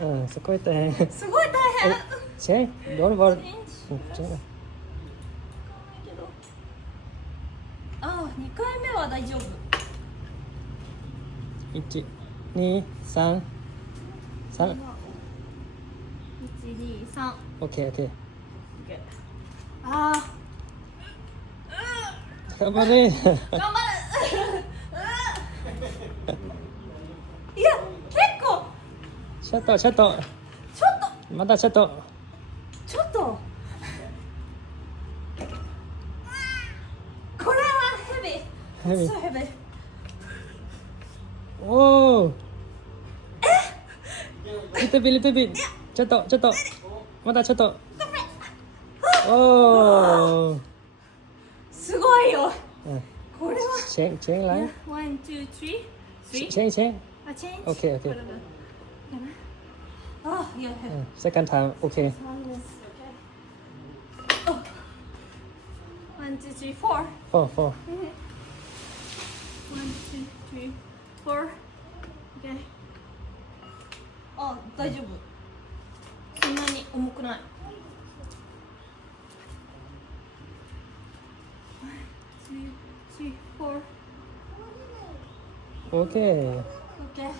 うん、すごい大変。すごい大変。チェンロールボール。チェンジチェンああ、2回目は大丈夫。1、2、3、3。1、2、3。オッケーオッケー。ああ、頑張れ。頑張る。いや、結構、シャットシャット。ちょっと、またシャット。ちょっと。これはヘビー。ヘビー。そうヘビー。おお。リトビリトビ。ちょっとちょっと。またちょっと。おお。すごいよ。うん。これは。チェンチェンライン。One, two, three. チ Three. ェンチェン。A change. Okay, okay. Whatever. Oh, yeah. うん。Second time. Okay. Oh. 1, 2, 3, 4. 4 4。 1, 2, 3, 4. Okay. あ、大丈夫。そんなに重くない。1, 2, 3, 4. Okay. Okay.